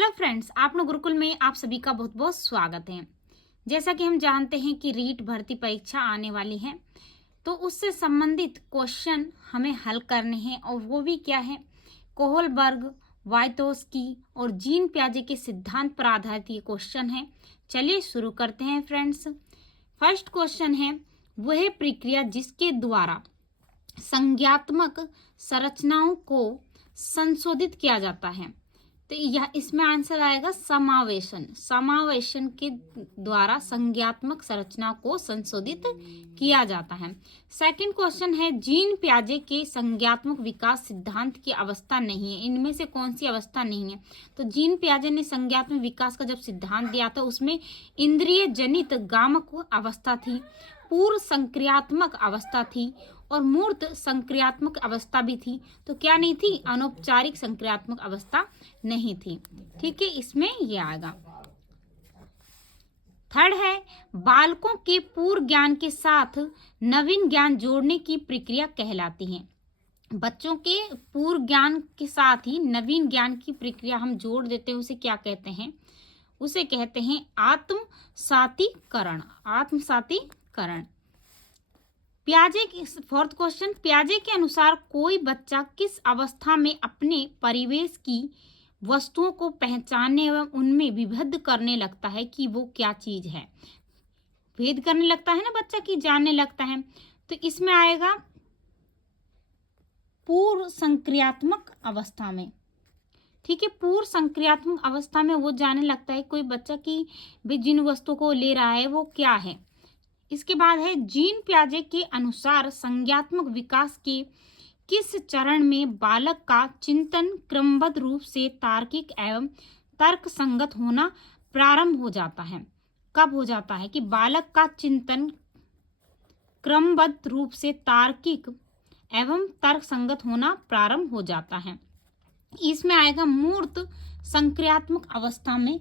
Hello friends, आपनो गुरुकुल में आप सभी का बहुत बहुत स्वागत है। जैसा कि हम जानते हैं कि रीट भर्ती परीक्षा आने वाली है, तो उससे संबंधित क्वेश्चन हमें हल करने हैं और वो भी क्या है, कोहलबर्ग, वाइटोस्की और जीन पियाजे के सिद्धांत पर आधारित ये क्वेश्चन है। चलिए शुरू करते हैं फ्रेंड्स। फर्स्ट क्वेश्चन है, वह प्रक्रिया जिसके द्वारा संज्ञात्मक संरचनाओं को संशोधित किया जाता है। तो यह इसमें आंसर आएगा समावेशन। समावेशन के द्वारा संज्ञात्मक संरचना को संशोधित किया जाता है। सेकंड क्वेश्चन है, जीन पियाजे के संज्ञात्मक विकास सिद्धांत की अवस्था नहीं है। इनमें से कौन सी अवस्था नहीं है? तो जीन पियाजे ने संज्ञात्मक विकास का जब सिद्धांत दिया था उसमें इंद्रिय जनित गामक अवस्था थी, पूर्व संक्रियात्मक अवस्था थी और मूर्त संक्रियात्मक अवस्था भी थी। तो क्या नहीं थी? अनौपचारिक संक्रियात्मक अवस्था नहीं थी। ठीक है, इसमें ये आएगा। थर्ड है, बालकों के पूर्व ज्ञान के साथ नवीन ज्ञान जोड़ने की प्रक्रिया कहलाती है। बच्चों के पूर्व ज्ञान के साथ ही नवीन ज्ञान की प्रक्रिया हम जोड़ देते हैं, उसे क्या कहते हैं? उसे कहते हैं आत्मसातीकरण। आत्मसातीकरण। पियाजे के फोर्थ क्वेश्चन, पियाजे के अनुसार कोई बच्चा किस अवस्था में अपने परिवेश की वस्तुओं को पहचानने एवं उनमें विभेद करने लगता है कि वो क्या चीज है? भेद करने लगता है ना बच्चा, की जानने लगता है। तो इसमें आएगा पूर्व संक्रियात्मक अवस्था में। ठीक है, पूर्व संक्रियात्मक अवस्था में वो जानने लगता है कोई बच्चा की भी जिन वस्तु को ले रहा है वो क्या है। इसके बाद है, जीन पियाजे के अनुसार संज्ञात्मक विकास के किस चरण में बालक का चिंतन क्रमबद्ध रूप से तार्किक एवं तर्क संगत होना प्रारंभ हो जाता है? कब हो जाता है कि बालक का चिंतन क्रमबद्ध रूप से तार्किक एवं तर्क संगत होना प्रारंभ हो जाता है? इसमें आएगा मूर्त संक्रियात्मक अवस्था में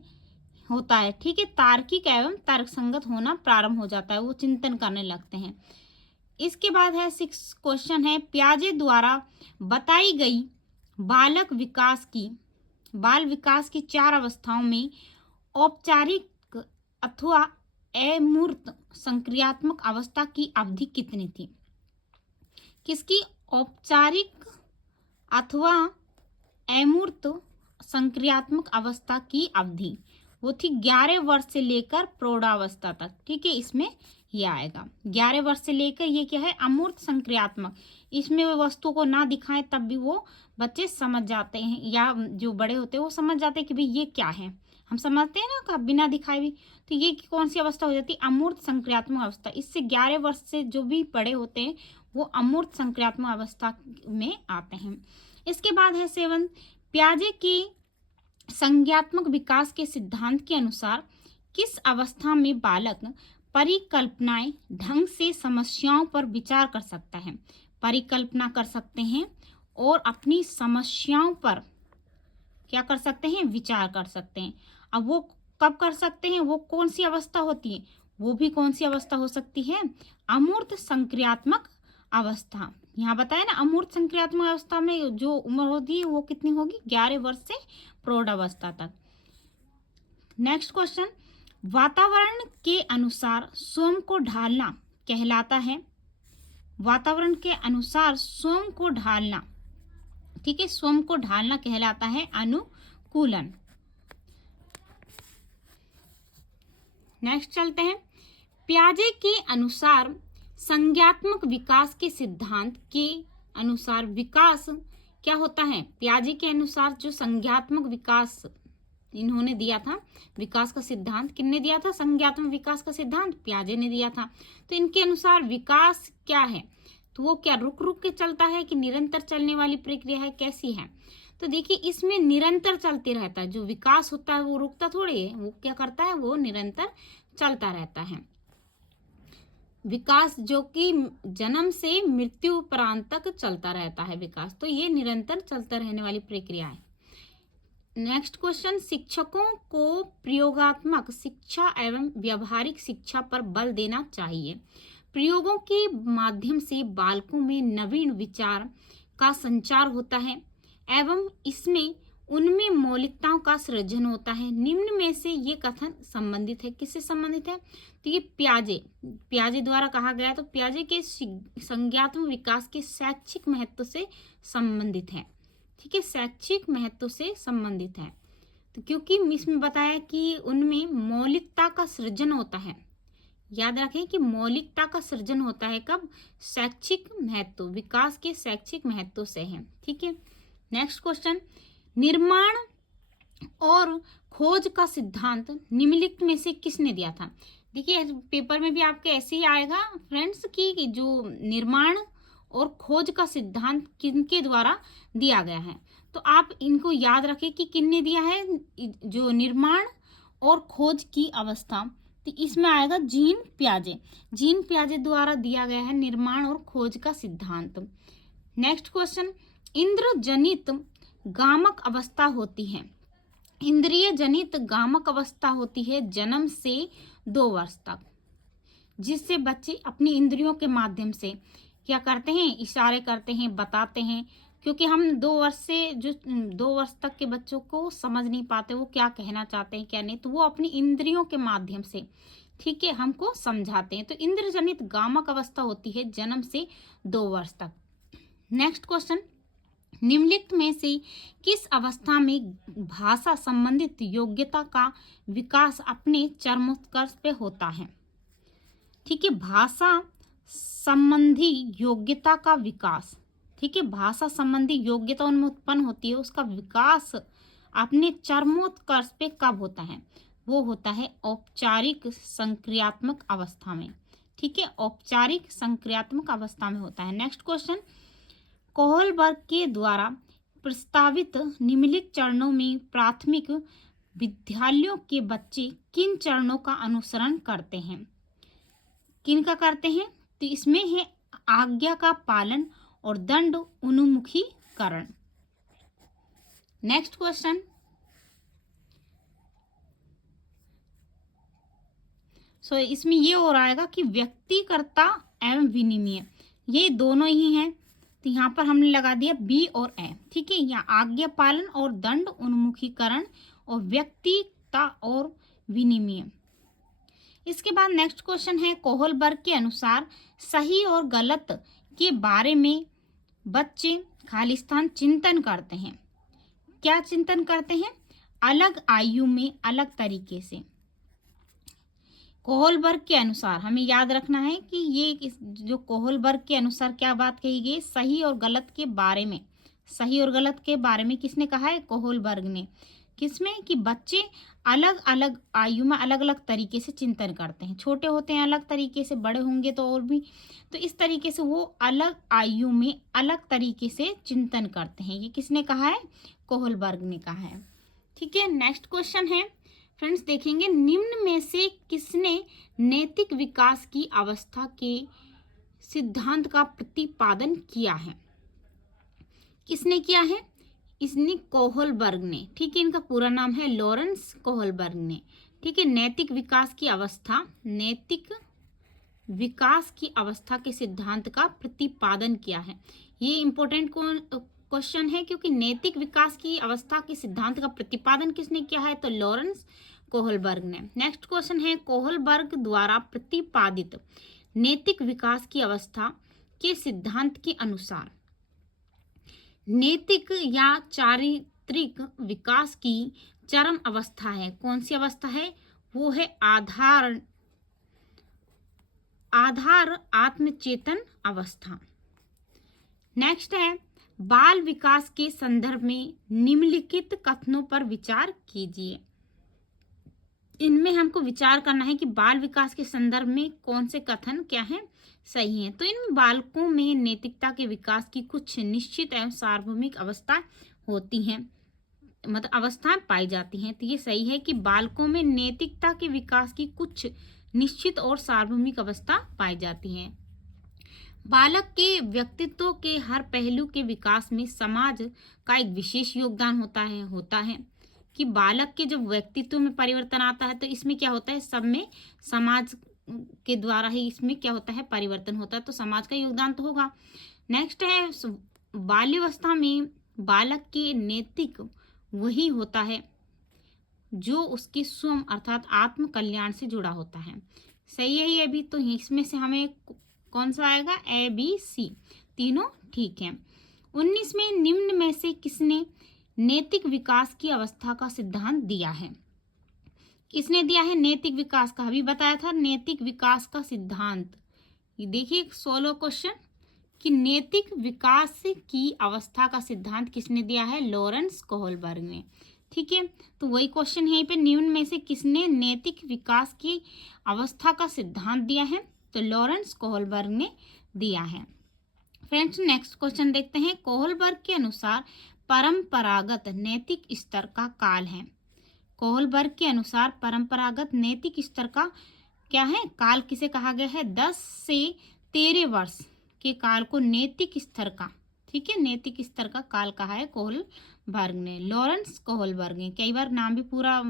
होता है। ठीक है, तार्किक एवं तर्कसंगत होना प्रारंभ हो जाता है, वो चिंतन करने लगते हैं। इसके बाद है सिक्स क्वेश्चन है, पियाजे द्वारा बताई गई बाल विकास की चार अवस्थाओं में औपचारिक अथवा अमूर्त संक्रियात्मक अवस्था की अवधि कितनी थी? किसकी? औपचारिक अथवा अमूर्त संक्रियात्मक अवस्था की अवधि वो थी 11 वर्ष से लेकर प्रौढ़ावस्था तक। ठीक है, इसमें ये आएगा 11 वर्ष से लेकर। ये क्या है? अमूर्त संक्रियात्मक। इसमें वो वस्तु को ना दिखाएं तब भी वो बच्चे समझ जाते हैं, या जो बड़े होते हैं वो समझ जाते हैं कि भाई ये क्या है। हम समझते हैं ना बिना दिखाए भी। तो ये कौन सी अवस्था हो जाती है? अमूर्त संक्रियात्मक अवस्था। इससे 11 वर्ष से जो भी बड़े होते हैं वो अमूर्त संक्रियात्मक अवस्था में आते हैं। इसके बाद है 7, पियाजे की संज्ञात्मक विकास के सिद्धांत के अनुसार किस अवस्था में बालक परिकल्पनाएं ढंग से समस्याओं पर विचार कर सकता है? परिकल्पना कर सकते हैं और अपनी समस्याओं पर क्या कर सकते हैं? विचार कर सकते हैं। अब वो कब कर सकते हैं? वो कौन सी अवस्था होती है? वो भी कौन सी अवस्था हो सकती है? अमूर्त संक्रियात्मक अवस्था। यहाँ बताया ना, अमूर्त संक्रियात्मक अवस्था में जो उम्र होती है वो कितनी होगी? 11 वर्ष से प्रौढ़ अवस्था तक। नेक्स्ट क्वेश्चन, वातावरण के अनुसार स्वयं को ढालना कहलाता है? वातावरण के अनुसार स्वयं को ढालना, ठीक है, स्वयं को ढालना कहलाता है अनुकूलन। नेक्स्ट चलते हैं, पियाजे के अनुसार संज्ञात्मक विकास के सिद्धांत के अनुसार विकास क्या होता है? पियाजे के अनुसार जो संज्ञात्मक विकास इन्होंने दिया था, विकास का सिद्धांत किसने दिया था? संज्ञात्मक विकास का सिद्धांत पियाजे ने दिया था। तो इनके अनुसार विकास क्या है? तो वो क्या रुक रुक के चलता है कि निरंतर चलने वाली प्रक्रिया है? कैसी है? तो देखिए, इसमें निरंतर चलते रहता है। जो विकास होता है वो रुकता थोड़ी है, वो क्या करता है? वो निरंतर चलता रहता है। विकास जो कि जन्म से मृत्यु उपरांत तक चलता रहता है विकास, तो ये निरंतर चलता रहने वाली प्रक्रिया है। नेक्स्ट क्वेश्चन, शिक्षकों को प्रयोगात्मक शिक्षा एवं व्यवहारिक शिक्षा पर बल देना चाहिए। प्रयोगों के माध्यम से बालकों में नवीन विचार का संचार होता है एवं इसमें उनमें मौलिकताओं का सृजन होता है। निम्न में से ये कथन संबंधित है, किससे संबंधित है? तो ये पियाजे द्वारा कहा गया, तो पियाजे के संज्ञात्मक विकास के शैक्षिक महत्व से संबंधित है। ठीक है, शैक्षिक महत्व से संबंधित है। तो क्योंकि इसमें बताया कि उनमें मौलिकता का सृजन होता है। याद रखें कि मौलिकता का सृजन होता है कब? शैक्षिक महत्व, विकास के शैक्षिक महत्व से है। ठीक है, नेक्स्ट क्वेश्चन, निर्माण और खोज का सिद्धांत निम्नलिखित में से किसने दिया था? देखिए पेपर में भी आपके ऐसे ही आएगा फ्रेंड्स कि जो निर्माण और खोज का सिद्धांत किनके द्वारा दिया गया है। तो आप इनको याद रखें कि किसने दिया है जो निर्माण और खोज की अवस्था। तो इसमें आएगा जीन पियाजे द्वारा दिया गया है निर्माण और खोज का सिद्धांत। नेक्स्ट क्वेश्चन, इंद्रजनित गामक अवस्था होती है, इंद्रिय जनित गामक अवस्था होती है जन्म से 2 वर्ष तक, जिससे बच्चे अपनी इंद्रियों के माध्यम से क्या करते हैं? इशारे करते हैं, बताते हैं। क्योंकि हम 2 वर्ष से जो 2 वर्ष तक के बच्चों को समझ नहीं पाते वो क्या कहना चाहते हैं क्या नहीं, तो वो अपनी इंद्रियों के माध्यम से, ठीक है, हमको समझाते हैं। तो इंद्रजनित गामक अवस्था होती है जन्म से 2 वर्ष तक। नेक्स्ट क्वेश्चन, निम्नलिखित में से किस अवस्था में भाषा संबंधित योग्यता का विकास अपने चरमोत्कर्ष पे होता है? ठीक है, भाषा संबंधी योग्यता का विकास, ठीक है, भाषा संबंधी योग्यता उनमें उत्पन्न होती है, उसका विकास अपने चरमोत्कर्ष पे कब होता है? वो होता है औपचारिक संक्रियात्मक अवस्था में। ठीक है, औपचारिक संक्रियात्मक अवस्था में होता है। नेक्स्ट क्वेश्चन, कोहलबर्ग के द्वारा प्रस्तावित निम्नलिखित चरणों में प्राथमिक विद्यालयों के बच्चे किन चरणों का अनुसरण करते हैं? किन का करते हैं? तो इसमें है आज्ञा का पालन और दंड उन्मुखीकरण। नेक्स्ट क्वेश्चन, इसमें ये हो रहेगा कि व्यक्तिकर्ता एवं विनिमय, ये दोनों ही हैं। तो यहाँ पर हमने लगा दिया बी और ए। ठीक है, यहाँ आज्ञा पालन और दंड उन्मुखीकरण और व्यक्तिकता और विनिमय। इसके बाद नेक्स्ट क्वेश्चन है, कोहलबर्ग के अनुसार सही और गलत के बारे में बच्चे खालिस्तान चिंतन करते हैं। क्या चिंतन करते हैं? अलग आयु में अलग तरीके से। कोहलबर्ग के अनुसार हमें याद रखना है कि ये जो कोहलबर्ग के अनुसार क्या बात कही गई? सही और गलत के बारे में। सही और गलत के बारे में किसने कहा है? कोहलबर्ग ने। किसमें? कि बच्चे अलग अलग आयु में अलग अलग तरीके से चिंतन करते हैं। छोटे होते हैं अलग तरीके से, बड़े होंगे तो और भी, तो इस तरीके से वो अलग आयु में अलग तरीके से चिंतन करते हैं। ये किसने कहा है? कोहलबर्ग ने कहा है। ठीक है, नेक्स्ट क्वेश्चन है फ्रेंड्स, देखेंगे निम्न में से किसने नैतिक विकास की अवस्था के सिद्धांत का प्रतिपादन किया है? किसने किया है? इसने कोहलबर्ग ने। ठीक है, इनका पूरा नाम है लॉरेंस कोहलबर्ग ने। ठीक है, नैतिक विकास की अवस्था, नैतिक विकास की अवस्था के सिद्धांत का प्रतिपादन किया है। ये इंपॉर्टेंट क्वेश्चन है क्योंकि नैतिक विकास की अवस्था के सिद्धांत का प्रतिपादन किसने किया है? तो लॉरेंस कोहलबर्ग ने। नेक्स्ट क्वेश्चन है, कोहलबर्ग द्वारा प्रतिपादित नैतिक विकास की अवस्था के सिद्धांत के अनुसार नैतिक या चारित्रिक विकास की चरम अवस्था है। कौन सी अवस्था है? वो है आधार आत्मचेतन अवस्था। नेक्स्ट है, बाल विकास के संदर्भ में निम्नलिखित कथनों पर विचार कीजिए। इनमें हमको विचार करना है कि बाल विकास के संदर्भ में कौन से कथन क्या हैं, सही हैं। तो इनमें बालकों में नैतिकता के विकास की कुछ निश्चित एवं सार्वभौमिक अवस्था होती हैं, मतलब अवस्थाएं पाई जाती हैं। तो ये सही है कि बालकों में नैतिकता के विकास की कुछ निश्चित और सार्वभौमिक अवस्था पाई जाती हैं। बालक के व्यक्तित्व के हर पहलू के विकास में समाज का एक विशेष योगदान होता है कि बालक के जब व्यक्तित्व में परिवर्तन आता है तो इसमें क्या होता है? सब में समाज के द्वारा ही इसमें क्या होता है? परिवर्तन होता है, तो समाज का योगदान तो होगा। नेक्स्ट है, बाल्यावस्था में बालक के नैतिक वही होता है जो उसके स्वयं अर्थात आत्म कल्याण से जुड़ा होता है। सही है ये भी। तो इसमें से हमें कौन सा आएगा? ए बी सी, तीनों ठीक है। 19वें निम्न में से किसने नैतिक विकास की अवस्था का सिद्धांत दिया है? किसने दिया है नैतिक विकास का? अभी बताया था नैतिक विकास का सिद्धांत। ये देखिए 16 क्वेश्चन कि नैतिक विकास की अवस्था का सिद्धांत किसने दिया है? लॉरेंस कोहलबर्ग ने। ठीक है, तो वही क्वेश्चन है यहीं पे, निम्न में से किसने नैतिक विकास की अवस्था का सिद्धांत दिया है? तो लॉरेंस कोहलबर्ग ने दिया है। फ्रेंड्स नेक्स्ट क्वेश्चन देखते हैं। कोहलबर्ग के अनुसार परंपरागत नैतिक स्तर का काल है। कोहलबर्ग के अनुसार परंपरागत नैतिक स्तर का क्या है? काल किसे कहा गया है? 10 से 13 वर्ष के काल को नैतिक स्तर का, ठीक है, नैतिक स्तर का काल कहा है कोहलबर्ग ने, लॉरेंस कोहलबर्ग ने। कई बार नाम भी पूरा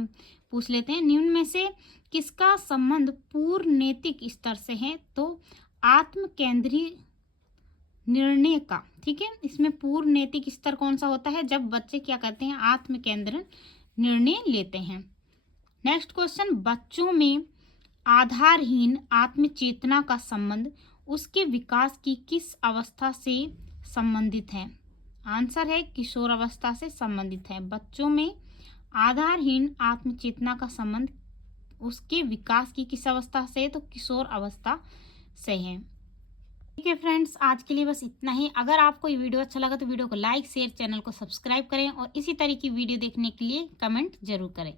पूछ लेते हैं। निम्न में से किसका संबंध पूर्ण नैतिक स्तर से है? तो आत्म केंद्रीय निर्णय का। ठीक है, इसमें पूर्ण नैतिक स्तर कौन सा होता है? जब बच्चे क्या करते हैं? आत्म केंद्रित निर्णय लेते हैं। नेक्स्ट क्वेश्चन, बच्चों में आधारहीन आत्मचेतना का संबंध उसके विकास की किस अवस्था से संबंधित है? आंसर है किशोर अवस्था से संबंधित है। बच्चों में आधारहीन आत्मचेतना का संबंध उसके विकास की किस अवस्था से? तो किशोर अवस्था से है। ठीक है फ्रेंड्स, आज के लिए बस इतना ही। अगर आपको ये वीडियो अच्छा लगा तो वीडियो को लाइक शेयर, चैनल को सब्सक्राइब करें और इसी तरह की वीडियो देखने के लिए कमेंट जरूर करें।